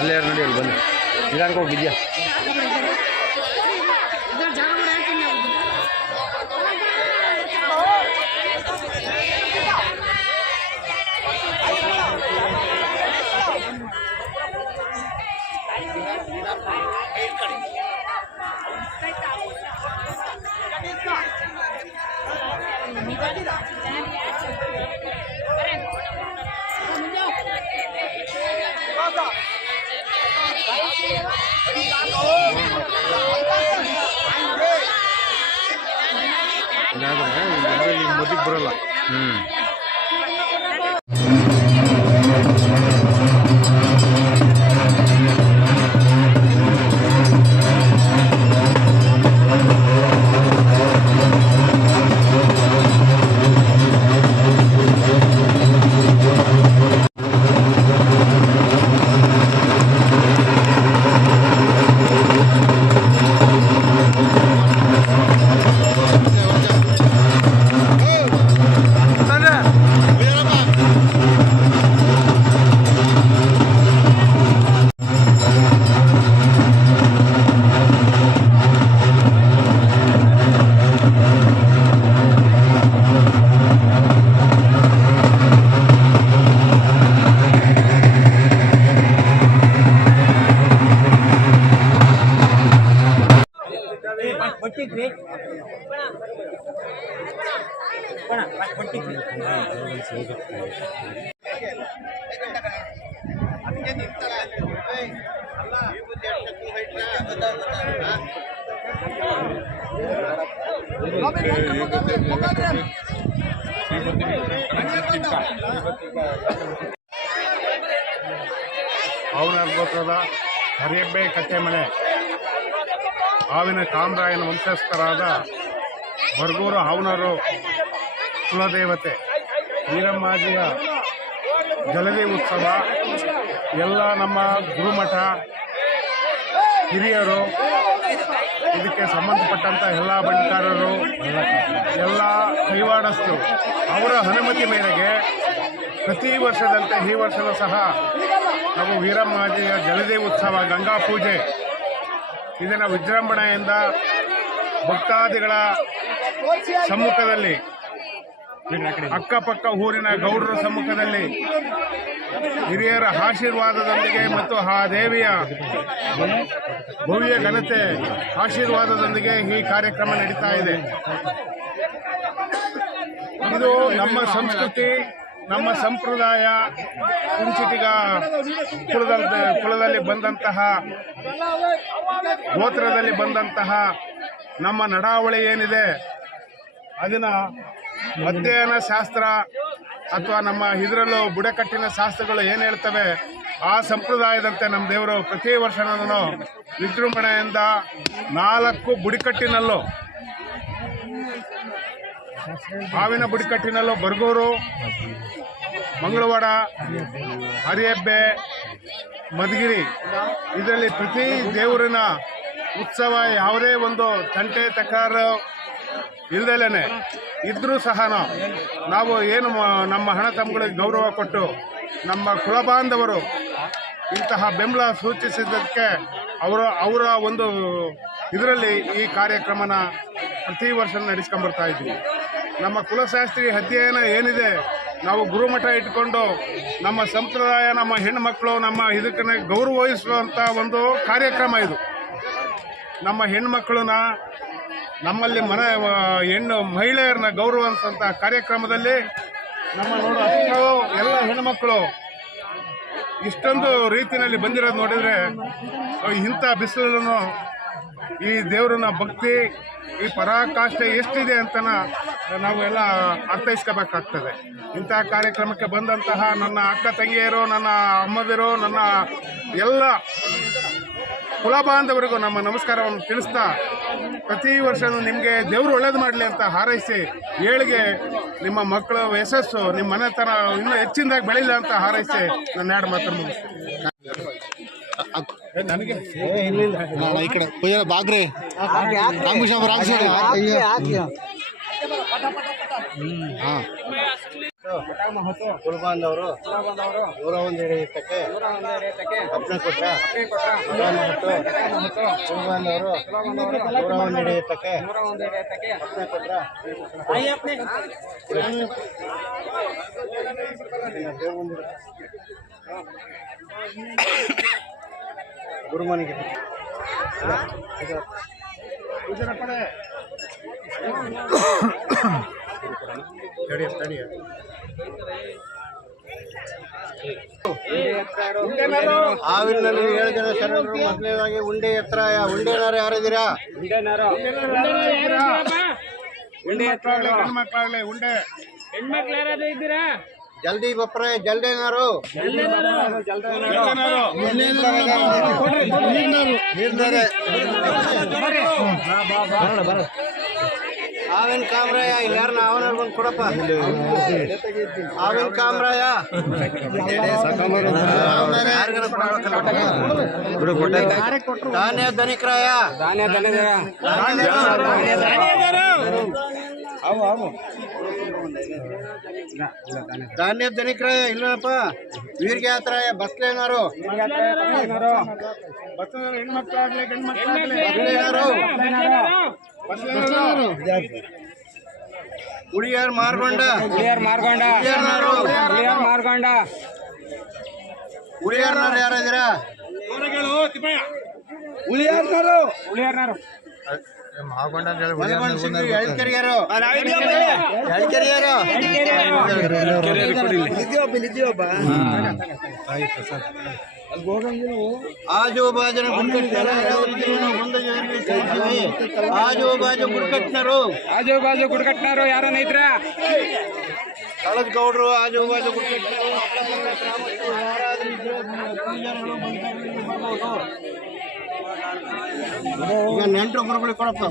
ಅಲ್ಲೇ ಯಾರು ನೋಡಿ ಅಲ್ಲಿ ಬನ್ನಿ ನಿಧಾನಕ್ಕೆ ಹೋಗಿದ್ಯಾ ಮದುವೆಗೆ ಬರಲ್ಲ ಹಾವನೂರು ಗೋತ್ರದ ಹರಿಯಬ್ಬೆ ಕಟ್ಟೆಮನೆ ಹಾವಿನ ಕಾಮರಾಯನ ವಂಶಸ್ಥರಾದ ಬರ್ಗೂರು ಹಾವನೂರು ಕುಲದೇವತೆ ವೀರಮ್ಮಾಜಿಯ ಜಲದಿ ಉತ್ಸವ ಎಲ್ಲ ನಮ್ಮ ಗುರುಮಠ ಹಿರಿಯರು ಇದಕ್ಕೆ ಸಂಬಂಧಪಟ್ಟಂಥ ಎಲ್ಲ ಬಂಡಕಾರರು ಎಲ್ಲ ಕೈವಾಡಸ್ಥರು ಅವರ ಅನುಮತಿ ಮೇರೆಗೆ ಪ್ರತಿ ವರ್ಷದಂತೆ ಈ ವರ್ಷವೂ ಸಹ ನಾವು ವೀರಮ್ಮಾಜಿಯ ಜಲದಿ ಉತ್ಸವ ಗಂಗಾ ಪೂಜೆ ಇದನ್ನು ವಿಜೃಂಭಣೆಯಿಂದ ಭಕ್ತಾದಿಗಳ ಸಮ್ಮುಖದಲ್ಲಿ ಅಕ್ಕಪಕ್ಕ ಊರಿನ ಗೌಡರ ಸಮ್ಮುಖದಲ್ಲಿ ಹಿರಿಯರ ಆಶೀರ್ವಾದದೊಂದಿಗೆ ಮತ್ತು ಆ ದೇವಿಯ ಭವ್ಯ ಘನತೆ ಆಶೀರ್ವಾದದೊಂದಿಗೆ ಈ ಕಾರ್ಯಕ್ರಮ ನಡೀತಾ ಇದೆ. ಇದು ನಮ್ಮ ಸಂಸ್ಕೃತಿ, ನಮ್ಮ ಸಂಪ್ರದಾಯ, ಕುಂಚಿಟಿಗ ಕುಲದಲ್ಲಿ ಬಂದಂತಹ, ಗೋತ್ರದಲ್ಲಿ ಬಂದಂತಹ ನಮ್ಮ ನಡಾವಳಿ ಏನಿದೆ ಅದನ್ನು ಅಧ್ಯಯನ ಶಾಸ್ತ್ರ ಅಥವಾ ನಮ್ಮ ಇದರಲ್ಲೂ ಬುಡಕಟ್ಟಿನ ಶಾಸ್ತ್ರಗಳು ಏನು ಹೇಳ್ತವೆ ಆ ಸಂಪ್ರದಾಯದಂತೆ ನಮ್ಮ ದೇವರು ಪ್ರತಿ ವರ್ಷನೂ ವಿಜೃಂಭಣೆಯಿಂದ 4 ಬುಡಕಟ್ಟಿನಲ್ಲೂ, ಹಾವಿನ ಬುಡಕಟ್ಟಿನಲ್ಲೂ ಬರ್ಗೂರು, ಮಂಗಳವಾಡ, ಹರಿಯಬ್ಬೆ, ಮಧುಗಿರಿ ಇದರಲ್ಲಿ ಪ್ರತಿ ದೇವರಿನ ಉತ್ಸವ ಯಾವುದೇ ಒಂದು ತಂಟೆ ತಕರಾರು ಇಲ್ದಲೇ ಇದ್ದರೂ ಸಹ ನಾವು ಏನು ನಮ್ಮ ಹಣ ತಮ್ಮಗಳಿಗೆ ಗೌರವ ಕೊಟ್ಟು ನಮ್ಮ ಕುಲಬಾಂಧವರು ಇಂತಹ ಬೆಂಬಲ ಸೂಚಿಸಿದ್ದಕ್ಕೆ ಅವರ ಒಂದು ಇದರಲ್ಲಿ ಈ ಕಾರ್ಯಕ್ರಮನ ಪ್ರತಿ ವರ್ಷ ನಡೆಸ್ಕೊಂಬರ್ತಾ ಇದ್ದೀವಿ. ನಮ್ಮ ಕುಲಶಾಸ್ತ್ರಿ ಅಧ್ಯಯನ ಏನಿದೆ, ನಾವು ಗುರುಮಠ ಇಟ್ಕೊಂಡು ನಮ್ಮ ಸಂಪ್ರದಾಯ, ನಮ್ಮ ಹೆಣ್ಣುಮಕ್ಕಳು, ನಮ್ಮ ಇದಕ್ಕೆ ಗೌರವಿಸುವಂಥ ಒಂದು ಕಾರ್ಯಕ್ರಮ ಇದು. ನಮ್ಮ ಹೆಣ್ಮಕ್ಳನ್ನ, ನಮ್ಮಲ್ಲಿ ಹೆಣ್ಣು ಮಹಿಳೆಯರನ್ನ ಗೌರವಿಸುವಂಥ ಕಾರ್ಯಕ್ರಮದಲ್ಲಿ ನಮ್ಮ ಅಷ್ಟು ಎಲ್ಲ ಹೆಣ್ಣುಮಕ್ಕಳು ಇಷ್ಟೊಂದು ರೀತಿಯಲ್ಲಿ ಬಂದಿರೋದು ನೋಡಿದರೆ ಇಂಥ ಬಿಸಿಲನ್ನು ಈ ದೇವರನ್ನ ಭಕ್ತಿ, ಈ ಪರಾಕಾಷ್ಠೆ ಎಷ್ಟಿದೆ ಅಂತ ನಾವು ಎಲ್ಲ ಅರ್ಥೈಸ್ಕೋಬೇಕಾಗ್ತದೆ. ಇಂಥ ಕಾರ್ಯಕ್ರಮಕ್ಕೆ ಬಂದಂತಹ ನನ್ನ ಅಕ್ಕ ತಂಗಿಯರು, ನನ್ನ ಅಮ್ಮದಿರು, ನನ್ನ ಎಲ್ಲ ಕುಲಬಾಂಧವರಿಗೂ ನಮ್ಮ ನಮಸ್ಕಾರವನ್ನು ತಿಳಿಸ್ತಾ, ಪ್ರತಿ ವರ್ಷ ನಿಮಗೆ ದೇವರು ಒಳ್ಳೇದು ಮಾಡಲಿ ಅಂತ ಹಾರೈಸಿ, ಏಳಿಗೆ ನಿಮ್ಮ ಮಕ್ಕಳ ಯಶಸ್ಸು, ನಿಮ್ಮ ಮನೆತನ ಇನ್ನೂ ಹೆಚ್ಚಿನದಾಗಿ ಬೆಳೀಲಿ ಅಂತ ಹಾರೈಸಿ ನನ್ನ 2 ಮಾತನ್ನು ಮುಗಿಸ್ತೀನಿ. ನನಗೆ ಈ ಕಡೆ ಬಾಗ್ರೆ ಕುಲ್ಬಾಂದವರು 101 ಹಿಡಿಯುತ್ತಕ್ಕೆ ಅಪ್ಪಣೆ ಕೊಟ್ರ ಕುಲ್ಬಾಂದವರು 101 ಹಿಡಿಯುತ್ತಕ್ಕೆ ಅಪ್ಪಣೆ ಕೊಟ್ರ ಗುರುಮನಿಗೆ ಹಾವಿನಲ್ಲಿ 7 ಜನ ಶರಣರು. ಮೊದಲನೇದಾಗಿ ಉಂಡೆ ಎತ್ತರ. ಉಂಡೆನಾರು ಯಾರಿದ್ದೀರಾ? ಹೆಣ್ಮಕ್ಳಾಗ್ಲಿ ಉಂಡೆ ಹೆಣ್ಮಕ್ಳು ಯಾರಾದ್ರೂ ಇದ್ದೀರಾ? ಜಲ್ದಿ ಬಪ್ರೆ ಜಲ್ದೇನಾರು ಆವಿನ ಕಾಮ್ರಾಯ ಯಾರನ್ನ ಅವನ ಬಂದು ಕೊಡಪ್ಪ. ಆವಿನ ಕಾಮ್ರಾಯ ಧಾನ್ಯ ಧನಿಕರಾಯ ಧಾನ್ಯ ಧನಿಕರಾಯ ಇಲ್ಲಪ್ಪ. ವೀರ್ಗೆ ಯಾತ್ರಾಯ ಬಸ್ಲೇನಾರು ಹೆಣ್ಮಕ್ಳಾಗ್ಲಿ ಗಂಡ್ಮಕ್ಳಾಗ್ಲಿ ಉಳಿಯಾರ್ ಮಾರ್ಗೊಂಡ ಉಳಿಯಾರ್ನಾರು ಯಾರಿದ್ದೀರಾ? ಎಳ್ಕೆರಿಯರು ಆಜು ಬಾಜನ ಆಜು ಬಾಜು ಗುಡ್ಕಟ್ನರು ಯಾರನ್ನ ಇದ್ರ? ಕಳದ್ ಗೌಡ್ರು ಆಜು ಬಾಜು ಈಗ ನೆಂಟರು ಗುರುಗಳಿಗೆ ಕೊಡಪ್ಪ.